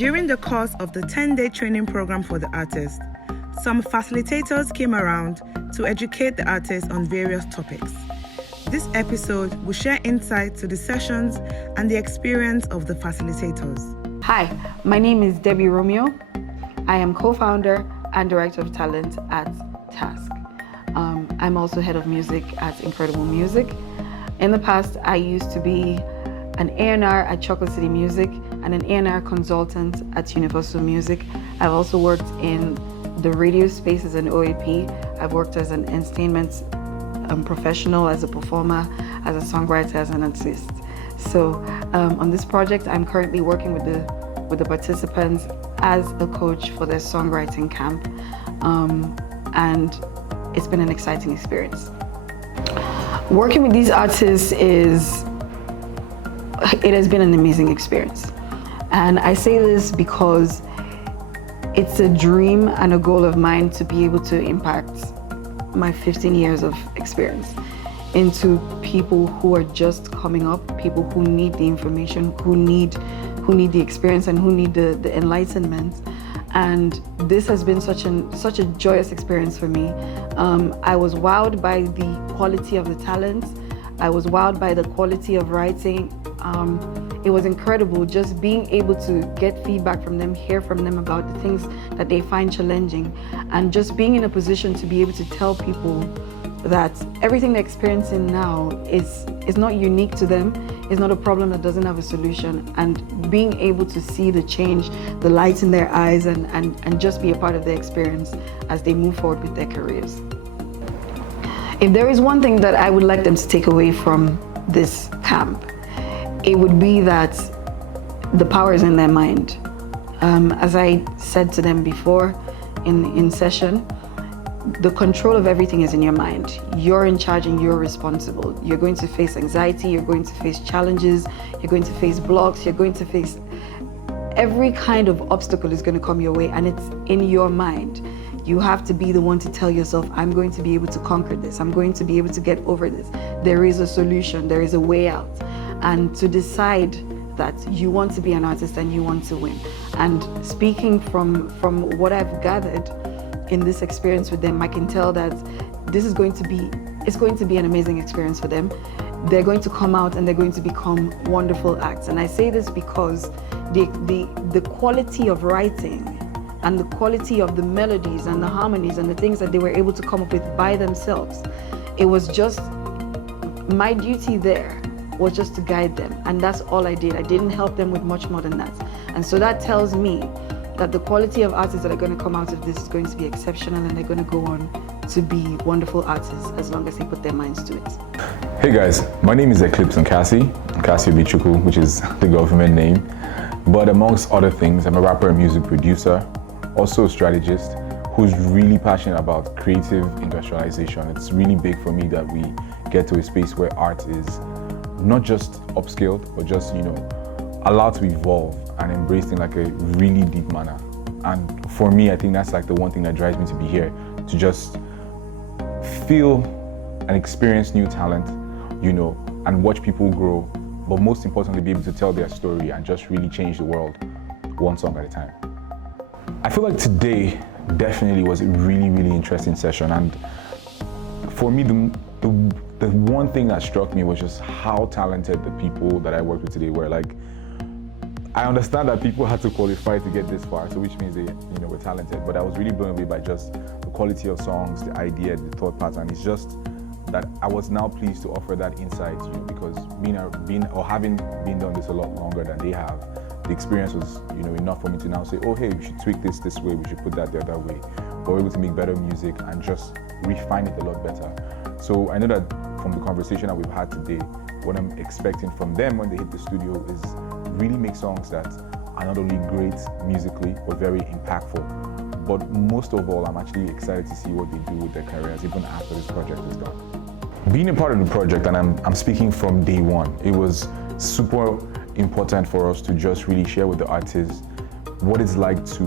During the course of the 10-day training program for the artist, some facilitators came around to educate the artist on various topics. This episode will share insight to the sessions and the experience of the facilitators. Hi, my name is Debbie Romeo. I am co-founder and director of talent at TASCK. I'm also head of music at Incredible Music. In the past, I used to be an A&R at Chocolate City Music and an A&R consultant at Universal Music. I've also worked in the radio space as an OAP. I've worked as an entertainment professional, as a performer, as a songwriter, as an artist. So on this project, I'm currently working with the participants as a coach for their songwriting camp, and it's been an exciting experience. Working with these artists it has been an amazing experience. And I say this because it's a dream and a goal of mine to be able to impact my 15 years of experience into people who are just coming up, people who need the information, who need the experience, and who need the enlightenment. And this has been such a joyous experience for me. I was wowed by the quality of the talent. I was wowed by the quality of writing. It was incredible just being able to get feedback from them, hear from them about the things that they find challenging, and just being in a position to be able to tell people that everything they're experiencing now is not unique to them, is not a problem that doesn't have a solution, and being able to see the change, the light in their eyes, and just be a part of their experience as they move forward with their careers. If there is one thing that I would like them to take away from this camp, it would be that the power is in their mind. As I said to them before in session, the control of everything is in your mind. You're in charge and you're responsible. You're going to face anxiety, you're going to face challenges, you're going to face blocks, you're going to face every kind of obstacle is going to come your way, and it's in your mind. You have to be the one to tell yourself, I'm going to be able to conquer this. I'm going to be able to get over this. There is a solution, there is a way out. And to decide that you want to be an artist and you want to win. And speaking from what I've gathered in this experience with them, I can tell that it's going to be an amazing experience for them. They're going to come out and they're going to become wonderful acts. And I say this because the quality of writing and the quality of the melodies and the harmonies and the things that they were able to come up with by themselves, it was just my duty there was just to guide them, and that's all I did. I didn't help them with much more than that. And so that tells me that the quality of artists that are going to come out of this is going to be exceptional, and they're going to go on to be wonderful artists as long as they put their minds to it. Hey guys, my name is Eclipsenkasi, Bichuku, which is the government name. But amongst other things, I'm a rapper and music producer, also a strategist who's really passionate about creative industrialization. It's really big for me that we get to a space where art is not just upscaled, but just, allowed to evolve and embraced in like a really deep manner. And for me, I think that's like the one thing that drives me to be here, to just feel and experience new talent, and watch people grow, but most importantly, be able to tell their story and just really change the world one song at a time. I feel like today definitely was a really, really interesting session. And for me, the one thing that struck me was just how talented the people that I worked with today were. Like, I understand that people had to qualify to get this far, so which means they, were talented. But I was really blown away by just the quality of songs, the idea, the thought pattern. It's just that I was now pleased to offer that insight, because having been done this a lot longer than they have, the experience was, enough for me to now say, oh, hey, we should tweak this way, we should put that the other way. But we're able to make better music and just refine it a lot better. So I know that from the conversation that we've had today, what I'm expecting from them when they hit the studio is really make songs that are not only great musically, but very impactful. But most of all, I'm actually excited to see what they do with their careers, even after this project is done. Being a part of the project, and I'm speaking from day one, it was super important for us to just really share with the artists what it's like to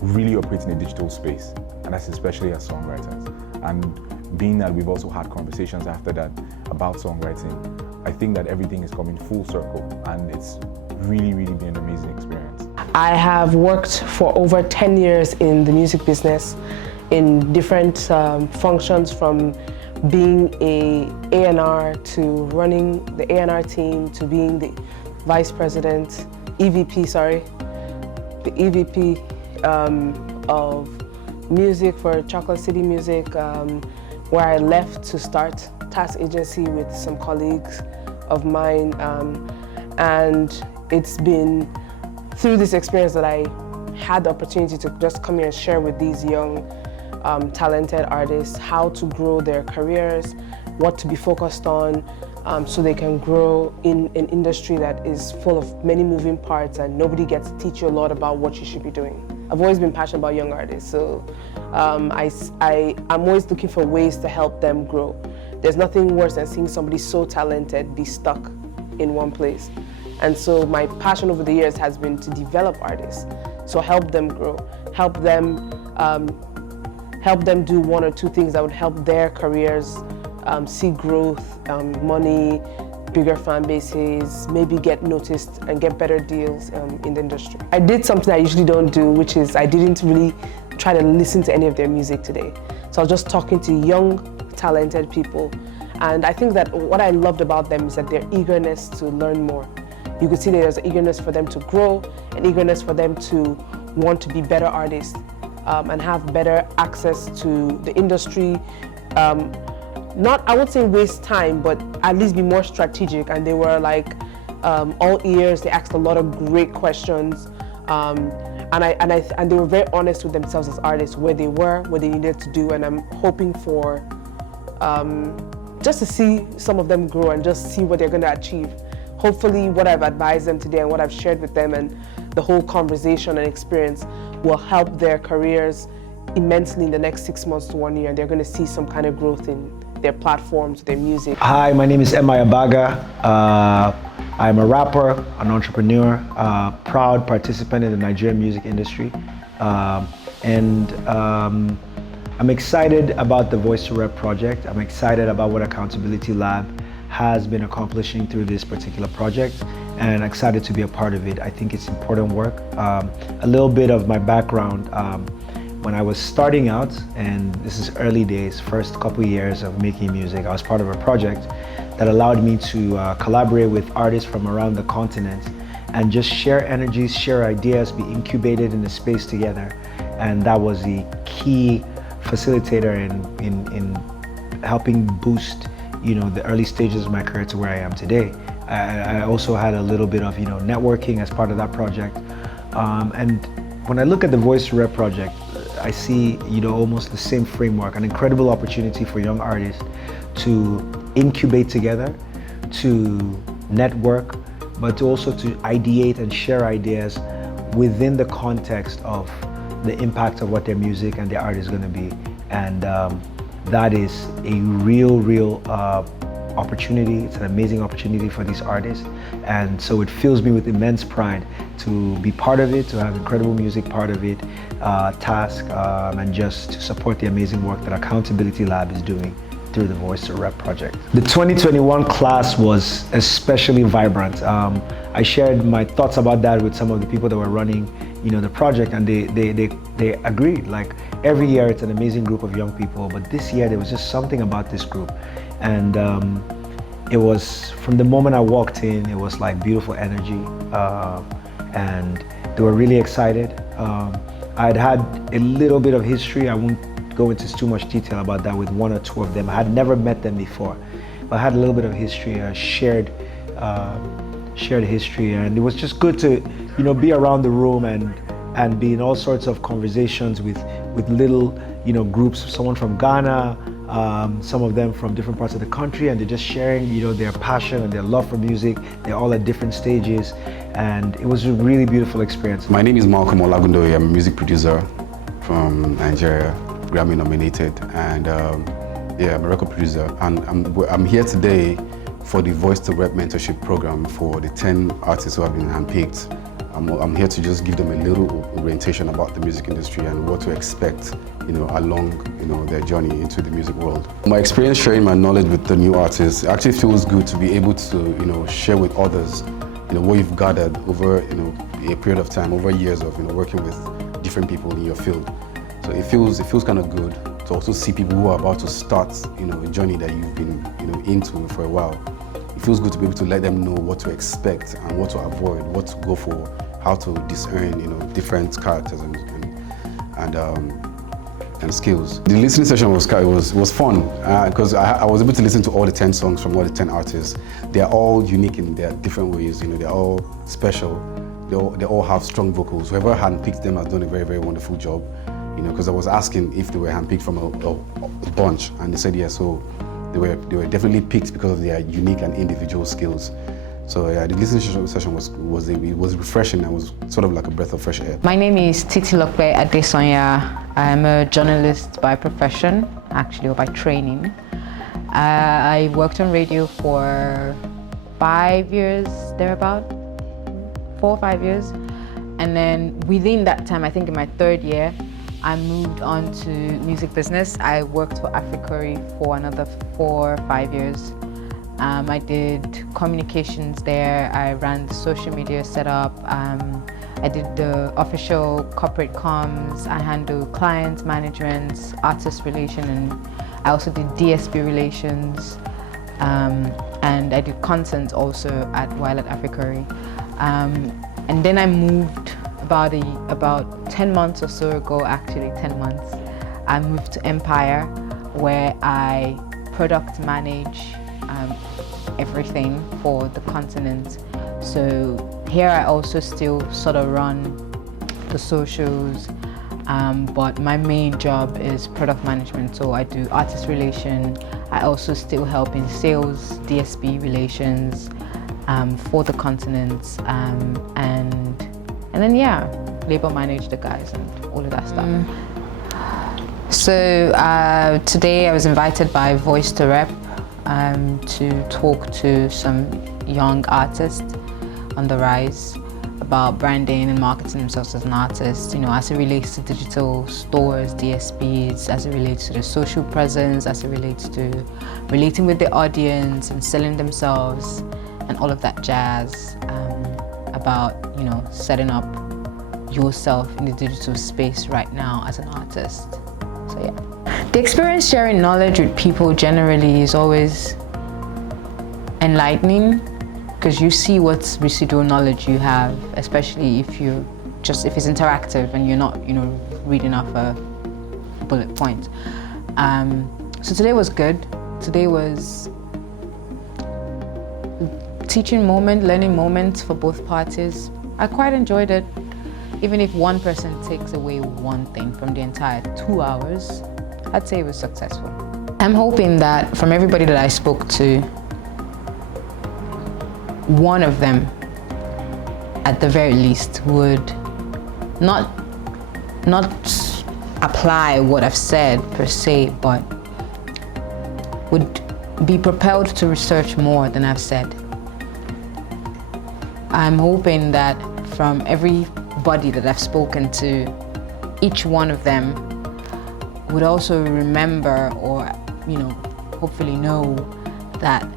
really operate in a digital space, and that's especially as songwriters. And being that we've also had conversations after that about songwriting, I think that everything is coming full circle, and it's really, really been an amazing experience. I have worked for over 10 years in the music business in different functions, from being a A&R to running the A&R team to being the vice president, the EVP of music for Chocolate City Music, where I left to start TASCK agency with some colleagues of mine, and it's been through this experience that I had the opportunity to just come here and share with these young talented artists how to grow their careers, what to be focused on, so they can grow in an industry that is full of many moving parts and nobody gets to teach you a lot about what you should be doing. I've always been passionate about young artists, so I'm always looking for ways to help them grow. There's nothing worse than seeing somebody so talented be stuck in one place. And so my passion over the years has been to develop artists, so help them grow, help them do one or two things that would help their careers see growth, money, bigger fan bases, maybe get noticed and get better deals in the industry. I did something I usually don't do, which is I didn't really try to listen to any of their music today. So I was just talking to young, talented people. And I think that what I loved about them is that their eagerness to learn more. You could see that there's an eagerness for them to grow, an eagerness for them to want to be better artists and have better access to the industry. Not, I won't say waste time, but at least be more strategic. And they were like all ears. They asked a lot of great questions, and they were very honest with themselves as artists, where they were, what they needed to do. And I'm hoping for just to see some of them grow and just see what they're going to achieve. Hopefully, what I've advised them today and what I've shared with them and the whole conversation and experience will help their careers immensely in the next 6 months to 1 year, and they're going to see some kind of growth in their platforms, their music. Hi, my name is Abaga. I'm a rapper, an entrepreneur, proud participant in the Nigerian music industry. I'm excited about the Voice2Rep project. I'm excited about what Accountability Lab has been accomplishing through this particular project, and excited to be a part of it. I think it's important work. A little bit of my background. When I was starting out, and this is early days, first couple years of making music, I was part of a project that allowed me to collaborate with artists from around the continent and just share energies, share ideas, be incubated in a space together. And that was the key facilitator in helping boost, the early stages of my career to where I am today. I also had a little bit of, networking as part of that project. And when I look at the Voice2Rep project, I see, almost the same framework, an incredible opportunity for young artists to incubate together, to network, but also to ideate and share ideas within the context of the impact of what their music and their art is going to be. And that is a real opportunity. It's an amazing opportunity for these artists. And so it fills me with immense pride to be part of it, to have incredible music part of it, TASCK, and just to support the amazing work that Accountability Lab is doing through the Voice2Rep project. The 2021 class was especially vibrant. I shared my thoughts about that with some of the people that were running, the project, and they agreed. Like, every year it's an amazing group of young people, but this year there was just something about this group. And it was, from the moment I walked in, it was like beautiful energy, and they were really excited. I'd had a little bit of history. I won't go into too much detail about that with one or two of them. I had never met them before, but I had a little bit of history, shared history, and it was just good to, be around the room and be in all sorts of conversations with little, groups. Someone from Ghana, some of them from different parts of the country, and they're just sharing, their passion and their love for music. They're all at different stages, and it was a really beautiful experience. My name is Malcolm Lagundo. I'm a music producer from Nigeria, Grammy nominated, and I'm a record producer. And I'm here today for the Voice2Rep mentorship program for the 10 artists who have been handpicked. I'm here to just give them a little orientation about the music industry and what to expect, along, their journey into the music world. My experience sharing my knowledge with the new artists actually feels good to be able to, share with others, what you've gathered over, a period of time, over years of working with different people in your field. So it feels kind of good to also see people who are about to start a journey that you've been into for a while. It feels good to be able to let them know what to expect and what to avoid, what to go for, how to discern different characters and skills. The listening session was fun because I was able to listen to all the 10 songs from all the 10 artists. They are all unique in their different ways. They're all special. They all have strong vocals. Whoever handpicked them has done a very, very wonderful job. Because I was asking if they were handpicked from a bunch, and they said yes. So they were definitely picked because of their unique and individual skills. So yeah, the listening session was refreshing and was sort of like a breath of fresh air. My name is Titi Adesanya. I'm a journalist by profession, actually, or by training. I worked on radio for 5 years, thereabout, 4 or 5 years. And then within that time, I think in my 3rd year, I moved on to music business. I worked for Africori for another 4 or 5 years. I did communications there. I ran the social media setup. I did the official corporate comms. I handled client management, artist relation, and I also did DSP relations. And I did content also while at Africori. And then I moved about 10 months or so ago, actually 10 months. I moved to Empire, where I product manage everything for the continent. So here I also still sort of run the socials, but my main job is product management. So I do artist relation. I also still help in sales, DSP relations for the continent, and then yeah, label manage the guys and all of that stuff. So today I was invited by Voice2Rep to talk to some young artists on the rise about branding and marketing themselves as an artist, as it relates to digital stores, DSPs, as it relates to the social presence, as it relates to relating with the audience and selling themselves and all of that jazz, about setting up yourself in the digital space right now as an artist. So yeah. The experience sharing knowledge with people generally is always enlightening, because you see what residual knowledge you have, especially if it's interactive and you're not, reading off a bullet point. So today was good. Today was teaching moment, learning moment for both parties. I quite enjoyed it. Even if one person takes away one thing from the entire 2 hours, I'd say it was successful. I'm hoping that from everybody that I spoke to, one of them, at the very least, would not apply what I've said per se, but would be propelled to research more than I've said. I'm hoping that from everybody that I've spoken to, each one of them would also remember, or hopefully know, that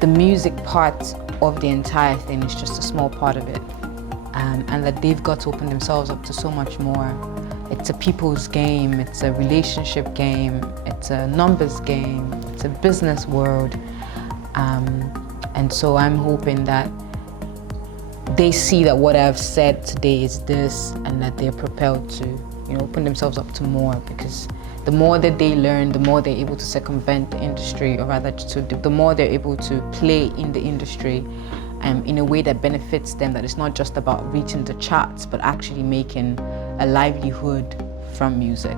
the music part of the entire thing is just a small part of it, and that they've got to open themselves up to so much more. It's a people's game, it's a relationship game, it's a numbers game, it's a business world, and so I'm hoping that they see that what I've said today is this, and that they're propelled to open themselves up to more, because the more that they learn, the more they're able to circumvent the industry, or rather, the more they're able to play in the industry in a way that benefits them, that it's not just about reaching the charts, but actually making a livelihood from music.